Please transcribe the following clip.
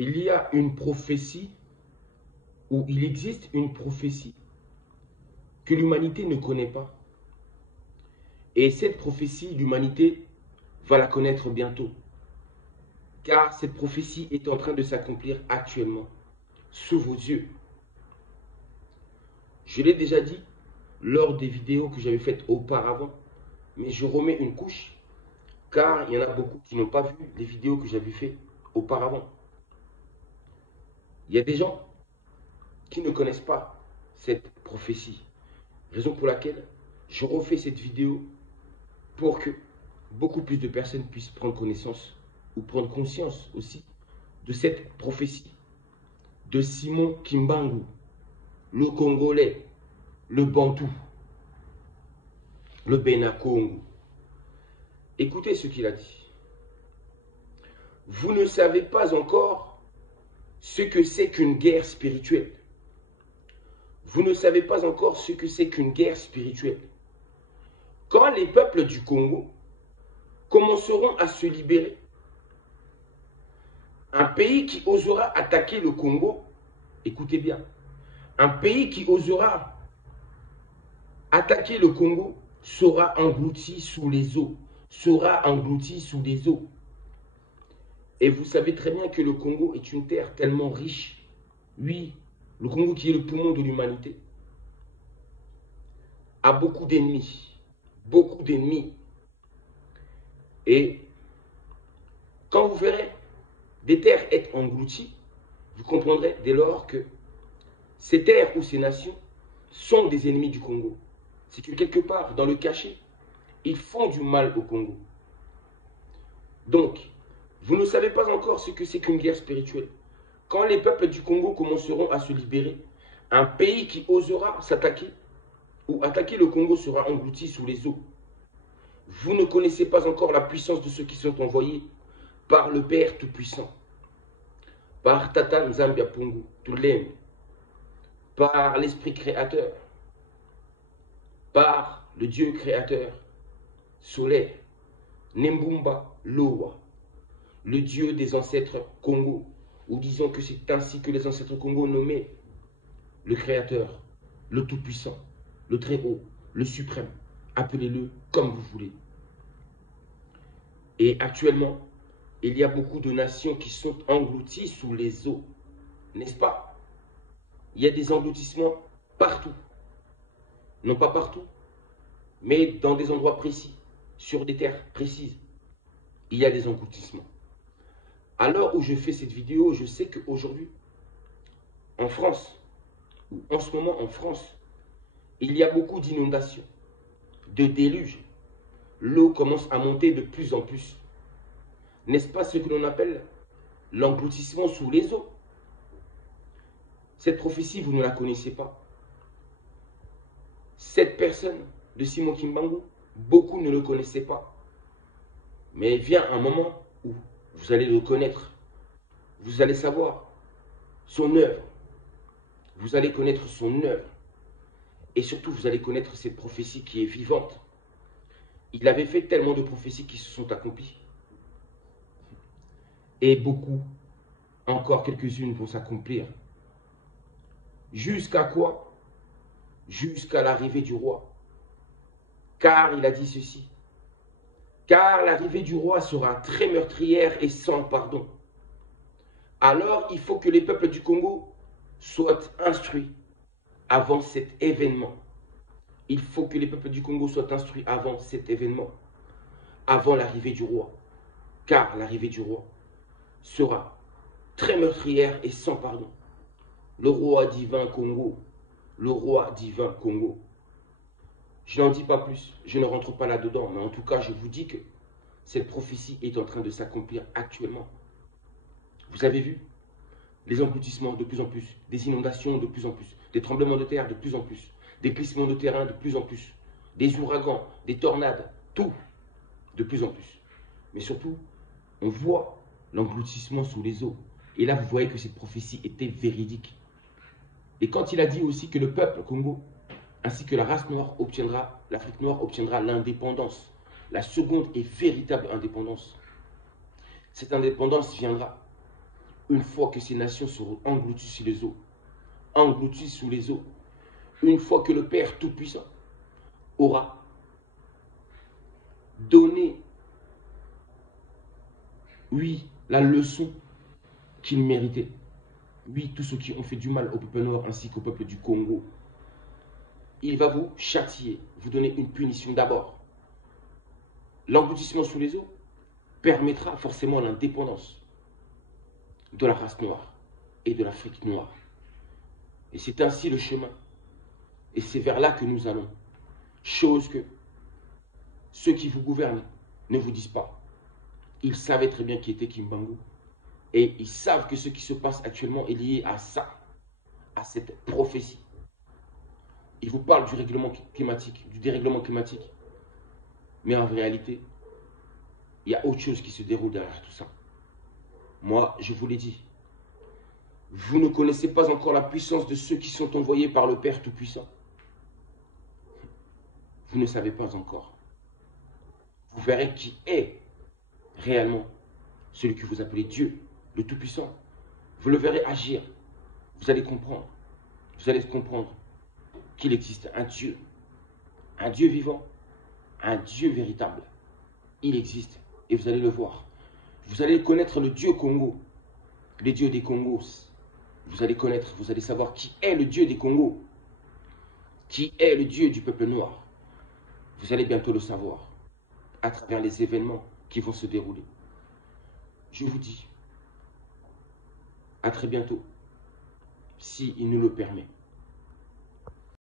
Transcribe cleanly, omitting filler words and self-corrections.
Il y a une prophétie, ou il existe une prophétie que l'humanité ne connaît pas. Et cette prophétie, l'humanité va la connaître bientôt. Car cette prophétie est en train de s'accomplir actuellement, sous vos yeux. Je l'ai déjà dit lors des vidéos que j'avais faites auparavant, mais je remets une couche, car il y en a beaucoup qui n'ont pas vu les vidéos que j'avais faites auparavant. Il y a des gens qui ne connaissent pas cette prophétie, raison pour laquelle je refais cette vidéo pour que beaucoup plus de personnes puissent prendre connaissance ou prendre conscience aussi de cette prophétie de Simon Kimbangu, le Congolais, le Bantou, le Benakongo. Écoutez ce qu'il a dit. Vous ne savez pas encore ce que c'est qu'une guerre spirituelle. Vous ne savez pas encore ce que c'est qu'une guerre spirituelle. Quand les peuples du Congo commenceront à se libérer, un pays qui osera attaquer le Congo, écoutez bien, un pays qui osera attaquer le Congo sera englouti sous les eaux, sera englouti sous les eaux. Et vous savez très bien que le Congo est une terre tellement riche. Oui, le Congo qui est le poumon de l'humanité a beaucoup d'ennemis. Beaucoup d'ennemis. Et quand vous verrez des terres être englouties, vous comprendrez dès lors que ces terres ou ces nations sont des ennemis du Congo. C'est que quelque part, dans le cachet, ils font du mal au Congo. Donc, vous ne savez pas encore ce que c'est qu'une guerre spirituelle. Quand les peuples du Congo commenceront à se libérer, un pays qui osera s'attaquer ou attaquer le Congo sera englouti sous les eaux. Vous ne connaissez pas encore la puissance de ceux qui sont envoyés par le Père Tout-Puissant, par Tata Nzambia Pungu, Tulem, par l'Esprit Créateur, par le Dieu Créateur solaire, Nembumba Loa, le Dieu des ancêtres Congo, ou disons que c'est ainsi que les ancêtres Congo nommaient le Créateur, le Tout-Puissant, le Très-Haut, le Suprême, appelez-le comme vous voulez. Et actuellement, il y a beaucoup de nations qui sont englouties sous les eaux, n'est-ce pas? Il y a des engloutissements partout. Non pas partout, mais dans des endroits précis, sur des terres précises. Il y a des engloutissements. À l'heure où je fais cette vidéo, je sais qu'aujourd'hui, en France, ou en ce moment en France, il y a beaucoup d'inondations, de déluges. L'eau commence à monter de plus en plus. N'est-ce pas ce que l'on appelle l'engloutissement sous les eaux? Cette prophétie, vous ne la connaissez pas. Cette personne de Simon Kimbangu, beaucoup ne le connaissaient pas. Mais vient un moment où vous allez le connaître. Vous allez savoir son œuvre. Vous allez connaître son œuvre. Et surtout, vous allez connaître cette prophétie qui est vivante. Il avait fait tellement de prophéties qui se sont accomplies. Et beaucoup, encore quelques-unes vont s'accomplir. Jusqu'à quoi? Jusqu'à l'arrivée du roi. Car il a dit ceci. Car l'arrivée du roi sera très meurtrière et sans pardon. Alors il faut que les peuples du Congo soient instruits avant cet événement. Il faut que les peuples du Congo soient instruits avant cet événement, avant l'arrivée du roi. Car l'arrivée du roi sera très meurtrière et sans pardon. Le roi divin Congo, le roi divin Congo. Je n'en dis pas plus, je ne rentre pas là-dedans, mais en tout cas, je vous dis que cette prophétie est en train de s'accomplir actuellement. Vous avez vu les engloutissements de plus en plus, des inondations de plus en plus, des tremblements de terre de plus en plus, des glissements de terrain de plus en plus, des ouragans, des tornades, tout de plus en plus. Mais surtout, on voit l'engloutissement sous les eaux. Et là, vous voyez que cette prophétie était véridique. Et quand il a dit aussi que le peuple Congo, ainsi que la race noire obtiendra, l'Afrique noire obtiendra l'indépendance, la seconde et véritable indépendance. Cette indépendance viendra une fois que ces nations seront englouties sous les eaux, englouties sous les eaux, une fois que le Père Tout-Puissant aura donné, oui, la leçon qu'il méritait. Oui, tous ceux qui ont fait du mal au peuple noir ainsi qu'au peuple du Congo, il va vous châtier, vous donner une punition d'abord. L'engloutissement sous les eaux permettra forcément l'indépendance de la race noire et de l'Afrique noire. Et c'est ainsi le chemin. Et c'est vers là que nous allons. Chose que ceux qui vous gouvernent ne vous disent pas. Ils savaient très bien qui était Kimbangu. Et ils savent que ce qui se passe actuellement est lié à ça, à cette prophétie. Ils vous parlent du règlement climatique, du dérèglement climatique. Mais en réalité, il y a autre chose qui se déroule derrière tout ça. Moi, je vous l'ai dit, vous ne connaissez pas encore la puissance de ceux qui sont envoyés par le Père Tout-Puissant. Vous ne savez pas encore. Vous verrez qui est réellement celui que vous appelez Dieu, le Tout-Puissant. Vous le verrez agir. Vous allez comprendre. Vous allez comprendre qu'il existe un Dieu vivant, un Dieu véritable. Il existe et vous allez le voir. Vous allez connaître le Dieu Congo, les dieux des Congos. Vous allez connaître, vous allez savoir qui est le Dieu des Congos, qui est le Dieu du peuple noir. Vous allez bientôt le savoir à travers les événements qui vont se dérouler. Je vous dis à très bientôt, si il nous le permet.